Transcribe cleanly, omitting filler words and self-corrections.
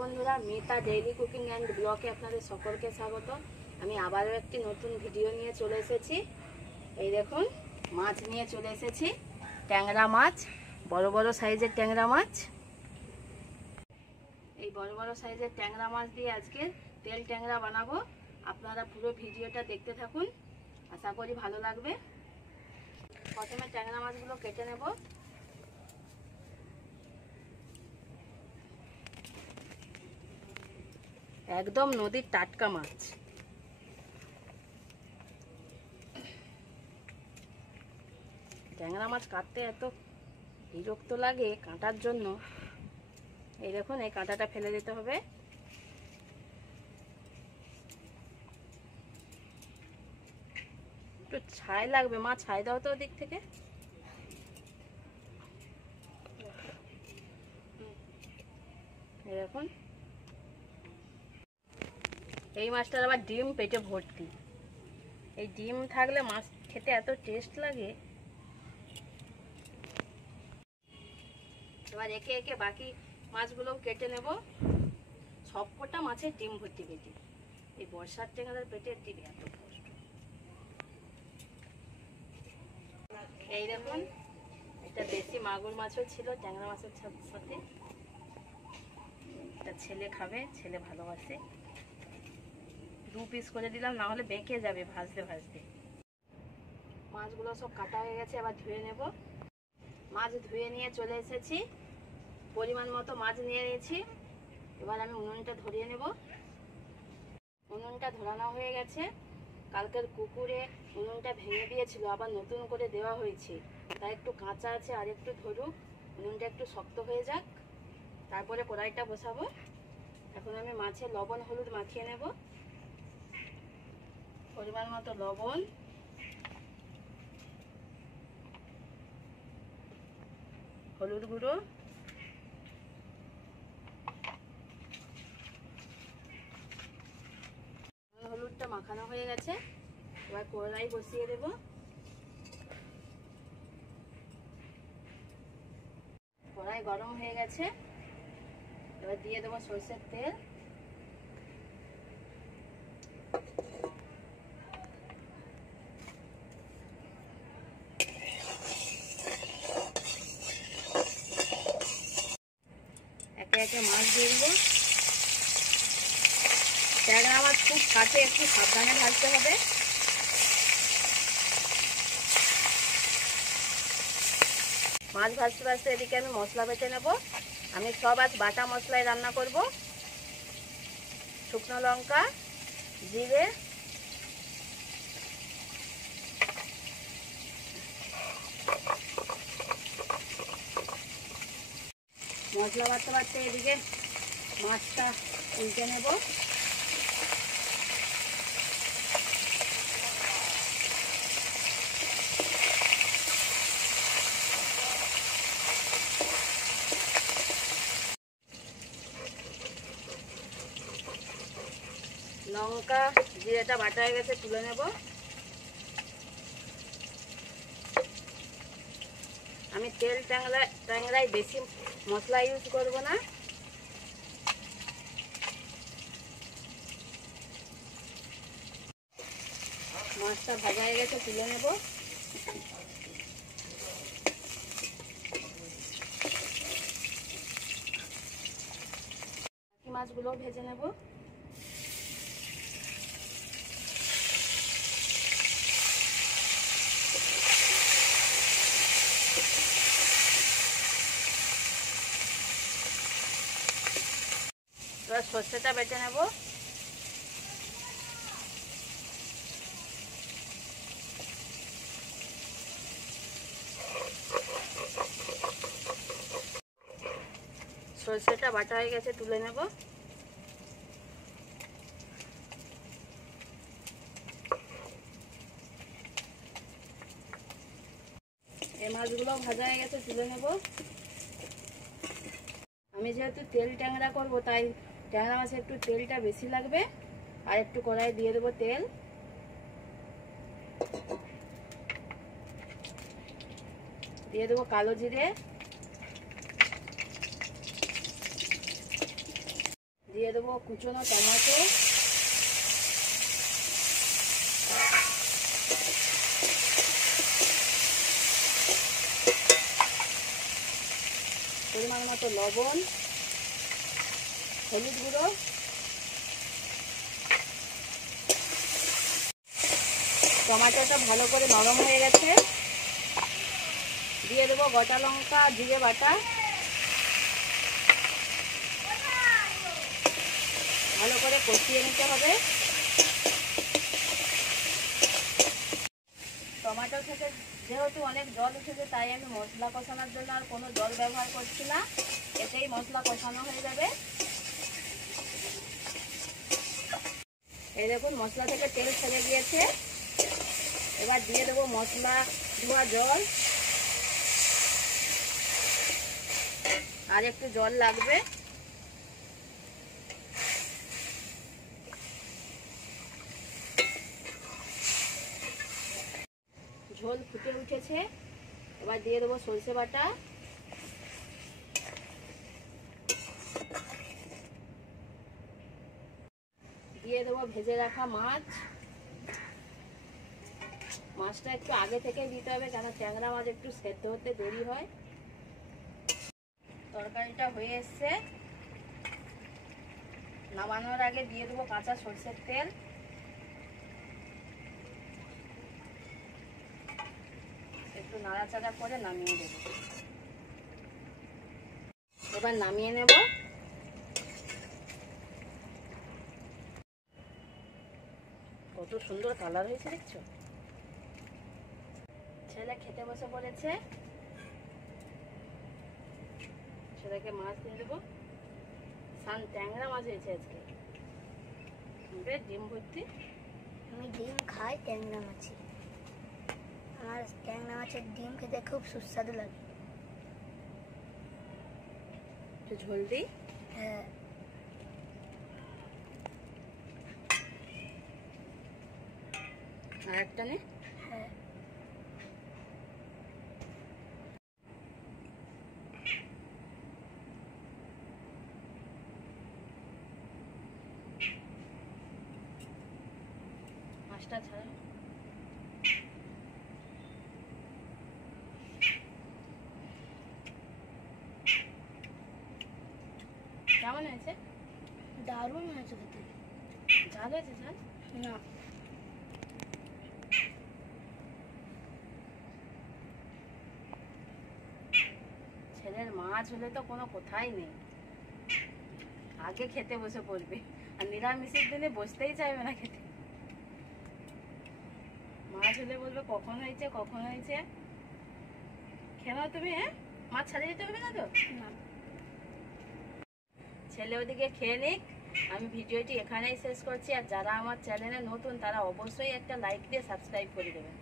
বন্ধুরা, Mita daily cooking and ব্লগে আপনাদের সকলকে স্বাগত। আমি আবারও একটি নতুন ভিডিও নিয়ে চলে এসেছি। এই দেখুন, মাছ নিয়ে চলে এসেছি, ট্যাংরা মাছ, বড় বড় সাইজের ট্যাংরা মাছ। এই বড় বড় সাইজের ট্যাংরা মাছ দিয়ে আজকে তেল ট্যাংরা বানাবো। আপনারা পুরো ভিডিওটা দেখতে থাকুন, আশা করি ভালো লাগবে। প্রথমে ট্যাংরা মাছগুলো কেটে নেব। একদম নদীর টাটকা মাছ। ট্যাংরা মাছ কাটতে এত বিরক্ত লাগে কাটার জন্য। এই দেখুন, এই কাঁটাটা ফেলে দিতে হবে। একটু ছাই লাগবে, মা ছাই দাও তো ওদিক থেকে। এই দেখুন, এই মাছটার আবার ডিম পেটে ভর্তি। এই ডিম থাকলে মাছ খেতে এত টেস্ট লাগে। এবার একে একে বাকি মাছগুলোও কেটে নেব। সবকটা মাছের ডিম ভর্তি পেটে। এই বর্ষার ট্যাংরার পেটের ডিম এত কষ্ট। এই দেখুন, একটা দেশি মাগুর মাছও ছিল ট্যাংরা মাছের সাথে। এটা ছেলে খাবে, ছেলে ভালোবাসে। 2 পিস করে দিলাম, না হলে বেঁকে যাবে ভাজতে ভাজতে। মাছগুলো সব কাটা হয়ে গেছে, এবার ধুয়ে নেব। মাছ ধুয়ে নিয়ে চলে এসেছি। পরিমাণ মতো মাছ নিয়ে নিয়েছি। এবার আমি উনুনটা ধরিয়ে নেব। উনুনটা ধরানো হয়ে গেছে। কালকের কুকুরে উনুনটা ভেঙে দিয়েছিল, আবার নতুন করে দেওয়া হয়েছে। তাই একটু কাঁচা আছে, আর একটু ধরুক, উনুনটা একটু শক্ত হয়ে যাক, তারপরে কড়াইটা বসাবো। এখন আমি মাছে লবণ হলুদ মাখিয়ে নেব। পরিমাণ মতো লবণ, হলুদ গুঁড়ো, হলুদটা মাখানো হয়ে গেছে। এবার কড়াই বসিয়ে দেব। কড়াই গরম হয়ে গেছে, এবার দিয়ে দেবো সরষের তেল। একে একে মাছ দিয়ে দেবো। ট্যাংরা মাছ খুব কাছে, একটু সাবধানে ভাজতে হবে। মাছ ভাজতে ভাজতে এদিকে আমি মশলা বেটে নেব। আমি সব আজ বাটা মশলায় রান্না করব। শুকনো লঙ্কা, জিরে, মশলা বাটতে বাটতে এদিকে মাছটা উল্টে নেব। লঙ্কা জিরেটা বাটা হয়ে গেছে, তুলে নেব। আমি তেল ট্যাংরায় বেশি মশলা ইউজ করব না। মাছটা ভাজা হয়ে গেছে, তুলে নেব। বাকি মাছগুলোও ভেজে নেব। এবার সর্ষেটা বেটে নেব। সর্ষেটা বাটা হয়ে গেছে, তুলে নেব। এই মাছগুলো ভাজা হয়ে গেছে, তুলে নেব। আমি যেহেতু তেল ট্যাংরা করব, তাই ট্যাংরা মাছে একটু তেলটা বেশি লাগবে। আর একটু কড়াই দিয়ে দেবো তেল। দিয়ে দেবো কালো জিরে, দেবো কুচনো টমেটো, পরিমাণ মতো লবণ, হলুদ গুঁড়ো, টমেটোটা ভালো করে নরম হয়ে গেছে। দিয়ে দেবো গোটা লঙ্কা, জিরে বাটা, ভালো করে কষিয়ে নিতে হবে। টমেটো থেকে যেহেতু অনেক জল উঠেছে, তাই আমি মশলা কষানোর জন্য আর কোনো জল ব্যবহার করছি না, এতেই মশলা কষানো হয়ে যাবে। এই দেখুন মশলা থেকে তেল ছেড়ে গিয়েছে। এবার দিয়ে দেবো মশলা ধোয়া জল, আর একটু জল লাগবে। ঝোল ফুটে উঠেছে, এবার দিয়ে দেবো সরষে বাটা, দিয়ে দেবো ভেজে রাখা মাছ। মাছটা একটু আগে থেকে দিতে হবে, কেন ট্যাংরা মাছ একটু সেদ্ধ হতে দেরি হয়। তরকারিটা হয়ে এসছে, নামানোর আগে দিয়ে দেবো কাঁচা সরষের তেল, একটু নাড়াচাড়া করে নামিয়ে দেব। এবার নামিয়ে নেব। কত সুন্দর কালার হয়েছে দেখছো। ছেলে খেতে বসে পড়েছে, ছেলেকে মাছ দিয়ে দেবো। ট্যাংরা মাছ হয়েছে আজকে, ডিম ভর্তি। আমি ডিম খাই ট্যাংরা মাছে, আমার ট্যাংরা মাছের ডিম খেতে খুব সুস্বাদু লাগে। একটু ঝোল দিই। হ্যাঁ, আর একটা নে। হ্যাঁ, মাছটা ছাড়া কেমন হয়েছে? দারুণ হয়েছে খেতে। ঝাল হয়েছে? ঝাল না, ছেলের মাছ হলে তো কোনো কথাই নেই, আগে খেতে বসে পড়বে। আর নিরামিষের দিনে বসতেই চাইবে না খেতে। মাছ হলে বলবে কখন হয়েছে কখন হয়েছে। খেলো তুমি। হ্যাঁ, মাছ ছাড়িয়ে দিতে হবে না তো? না। ছেলে ওদিকে খেয়ে নিক, আমি ভিডিওটি এখানেই শেষ করছি। আর যারা আমার চ্যানেলে নতুন, তারা অবশ্যই একটা লাইক দিয়ে সাবস্ক্রাইব করে দেবেন।